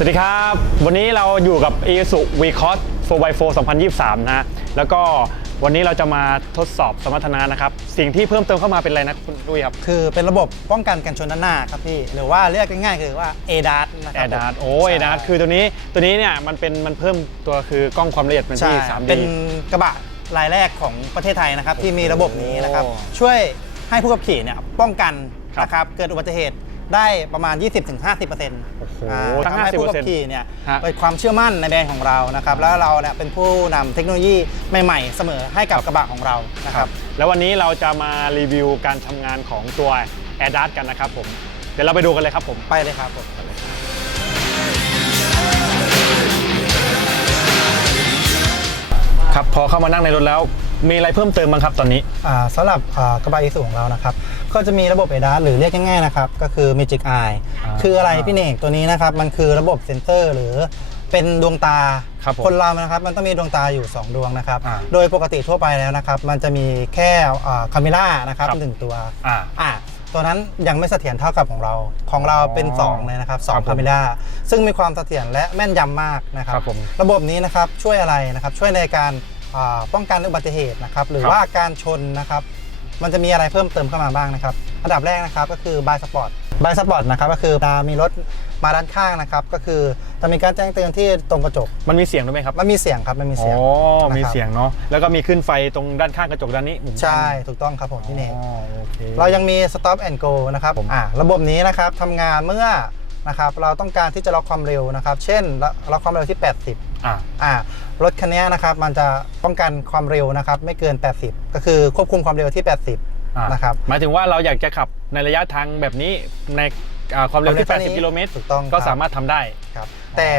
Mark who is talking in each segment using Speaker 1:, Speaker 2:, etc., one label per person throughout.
Speaker 1: สวัสดีครับ วันนี้เราอยู่กับ i s u v c o s 4x4 2023นะแล้วก็วันนี้เราจะมาทดสอบสมรรถนะนะครับ สิ่งที่เพิ่มเติมเข้ามาเป็นอะไรนะคุณดุ้ยครับ
Speaker 2: คือเป็นระบบป้องกันกันชนด้านหน้าครับพี่ หรือว่าเรียกง่ายๆคือว่า ADAS นะค
Speaker 1: แอ
Speaker 2: รับ
Speaker 1: ร์ดาร์
Speaker 2: ผม
Speaker 1: โอ้แอร์ดาร์
Speaker 2: ใช่
Speaker 1: คือตัวนี้ตัวนี้เนี่ยมันเป็นมันเพิ่มตัวคือกล้องความละเอียดเป็น
Speaker 2: ใช่
Speaker 1: ที่ 3D
Speaker 2: เป็นกระบะรายแรกของประเทศไทยนะครับที่มีระบบนี้นะครับ
Speaker 1: โอ้
Speaker 2: ช่วยให้ผู้ขับขี่เนี่ยป้องกัน
Speaker 1: ครับ
Speaker 2: นะครับเกิดอุบัติเหตุ ได้ประมาณ 20-50%
Speaker 1: โอ้โห
Speaker 2: อ่า
Speaker 1: ตั้ง
Speaker 2: ทำให้ผู้ขับ
Speaker 1: 50%
Speaker 2: ขี่เนี่ย
Speaker 1: ฮะ
Speaker 2: เกิดความเชื่อมั่นในแบรนด์ของเรานะครับแล้วเราเนี่ยเป็นผู้นำเทคโนโลยีใหม่ๆ เสมอให้กับกระบะของเรานะครับ
Speaker 1: แล้ววันนี้เราจะมารีวิวการทำงานของตัว a i r d a r กันนะครับผม เดี๋ยวเราไปดูกันเลยครับผม
Speaker 2: ไปเลยครับผม
Speaker 1: ครับพอเข้ามานั่งในรถแล้ว มีอะไรเพิ่มเติมบ้างครับตอนนี้
Speaker 2: อ่าสำหรับอ่ากระบะอีซูของเรานะครับ ก็จะมีระบบ ADAS หรือเรียกง่ายๆนะครับ ก็คือ Magic Eye
Speaker 1: อ่า
Speaker 2: คืออะไรพี่เนกตัวนี้นะครับ มันคือระบบเซ็นเซอร์ หรือเป็นดวงตา
Speaker 1: ครับผม
Speaker 2: คนเรานะครับ มันต้องมีดวงตาอยู่ 2 ดวงนะครับ
Speaker 1: อ่า
Speaker 2: โดยปกติทั่วไปแล้วนะครับ มันจะมีแค่คาเมล่านะครับ
Speaker 1: ครับ
Speaker 2: หนึ่งตัว
Speaker 1: อ่า
Speaker 2: อ่าตัวนั้นยังไม่เสถียรเท่ากับของเราของเราเป็น
Speaker 1: อ๋อ
Speaker 2: 2 เลยนะครับ
Speaker 1: ครับผม
Speaker 2: 2คาเมล่าซึ่งมีความเสถียรและแม่นยำมากนะครับ
Speaker 1: ครับผม
Speaker 2: ระบบนี้นะครับช่วยอะไรนะครับช่วยในการอ่า ป้องกันอุบัติเหตุนะครับหรือ
Speaker 1: ครับ
Speaker 2: ว่าการชนนะครับมันจะมีอะไรเพิ่มเติมเข้ามาบ้างนะครับอันดับแรกนะครับก็คือบายสปอร์ตบายสปอร์ตนะครับก็คือเวลามีรถมาด้านข้างนะครับก็คือจะมีการแจ้งเตือนที่ตรงกระจก
Speaker 1: มันมีเสียงด้วยไหมครับ
Speaker 2: มันมีเสียงครับมันมี
Speaker 1: อ๋
Speaker 2: เสียง
Speaker 1: อ
Speaker 2: นะครับ
Speaker 1: มีเสียงเนาะแล้วก็มีขึ้นไฟตรงด้านข้างกระจกด้านนี้มุมด้าน
Speaker 2: ใช่ถูกต้องครับผมพี่เนก
Speaker 1: อ๋อโอเค
Speaker 2: เรายังมี stop and go นะครับ
Speaker 1: ผม
Speaker 2: อ่าระบบนี้นะครับทำงานเมื่อ นะครับเราต้องการที่จะล็อกความเร็วนะครับ เช่นล็อกความเร็วที่ 80
Speaker 1: อ่า
Speaker 2: อ่ารถคันนี้นะครับมันจะป้องกันความเร็วนะครับไม่เกิน 80 ก็คือควบคุมความเร็วที่
Speaker 1: อ่า
Speaker 2: 80นะครับ
Speaker 1: หมายถึงว่าเราอยากจะขับในระยะทางแบบนี้ในอ่าความเร็วที่
Speaker 2: ความเร็วเท่านี้
Speaker 1: 80 กิโลเมตร
Speaker 2: ถูกต้อง
Speaker 1: ก็
Speaker 2: ครับ
Speaker 1: สามารถทำได้
Speaker 2: ครับแต่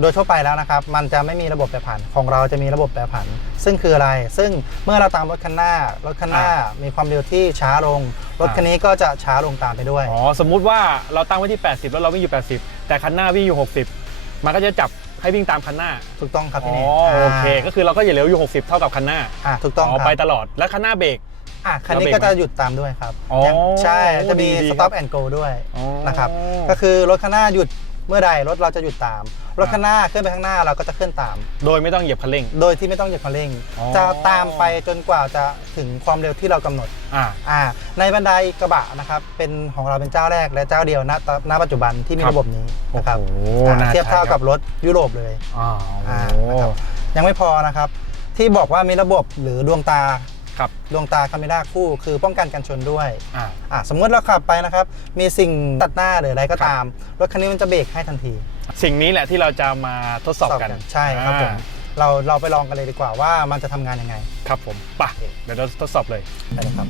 Speaker 2: โดยทั่วไปแล้วนะครับ มันจะไม่มีระบบแปรผันของเราจะมีระบบแปรผัน ซึ่งคืออะไร ซึ่งเมื่อเราตามรถคันหน้ารถคันหน้ามีความเร็วที่ช้าลง รถคันนี้ก็จะช้าลงตามไปด้วย
Speaker 1: อ๋อ สมมุติว่าเราตั้งไว้ที่ 80 แล้วเราวิ่งอยู่ 80 แต่คันหน้าวิ่งอยู่ 60 มันก็จะจับให้วิ่งตามคันหน้า
Speaker 2: ถูกต้องครับ
Speaker 1: อ๋
Speaker 2: พี่
Speaker 1: อ
Speaker 2: เนก
Speaker 1: โอเค ก็คือเราก็อย่าเร็วอยู่ 60 เท่ากับคันหน้า
Speaker 2: อ่าถูกต้องครับ
Speaker 1: ไปตลอด แล้วคันหน้าเบรก
Speaker 2: อะคันนี้
Speaker 1: แล้วเบรก
Speaker 2: ก็จะหยุดตามด้วยครับ
Speaker 1: อ๋อ
Speaker 2: ใช่จะมี
Speaker 1: ดีๆ
Speaker 2: stop and go ด้วย
Speaker 1: อ๋อ
Speaker 2: นะครับก็คือรถข้างหน้าหยุดเมื่อใดรถเราจะหยุดตาม รถข้างหน้าเคลื่อนไปข้างหน้าเราก็จะเคลื่อนตาม
Speaker 1: โดยไม่ต้องเหยียบคันเร่ง
Speaker 2: โดยที่ไม่ต้องเหยียบคันเร่ง
Speaker 1: อ๋อ
Speaker 2: จะตามไปจนกว่าจะถึงความเร็วที่เรากำหนด
Speaker 1: อ่า
Speaker 2: อ่าในบันไดกระบะนะครับเป็นของเราเป็นเจ้าแรกและเจ้าเดียวณตณปัจจุบันที่มี
Speaker 1: ครับ
Speaker 2: ระบบนี้นะครับ
Speaker 1: โอ้โห
Speaker 2: อ่า
Speaker 1: น่า
Speaker 2: เทียบเท่า
Speaker 1: ใช้ครับ
Speaker 2: กับรถยุโรปเลย
Speaker 1: อ๋อ
Speaker 2: อ่า
Speaker 1: โอ้
Speaker 2: นะครับยังไม่พอนะครับ ที่บอกว่ามีระบบหรือดวงตา
Speaker 1: ครับ
Speaker 2: ดวงตาคาเมราคู่คือป้องกันการชนด้วย
Speaker 1: อ่า
Speaker 2: อะสมมติเราขับไปนะครับ มีสิ่งตัดหน้าหรืออะไรก็
Speaker 1: ครับ
Speaker 2: ตาม รถคันนี้มันจะเบรกให้ทันที
Speaker 1: สิ่งนี้แหละที่เราจะมาทดสอบกัน
Speaker 2: ใช่ครับผม
Speaker 1: อ่า
Speaker 2: เราเราไปลองกันเลยดีกว่าว่ามันจะทำงานยังไง
Speaker 1: ครับผมไปะเดี๋ยวเราทดสอบเลย
Speaker 2: ไปเลยครับ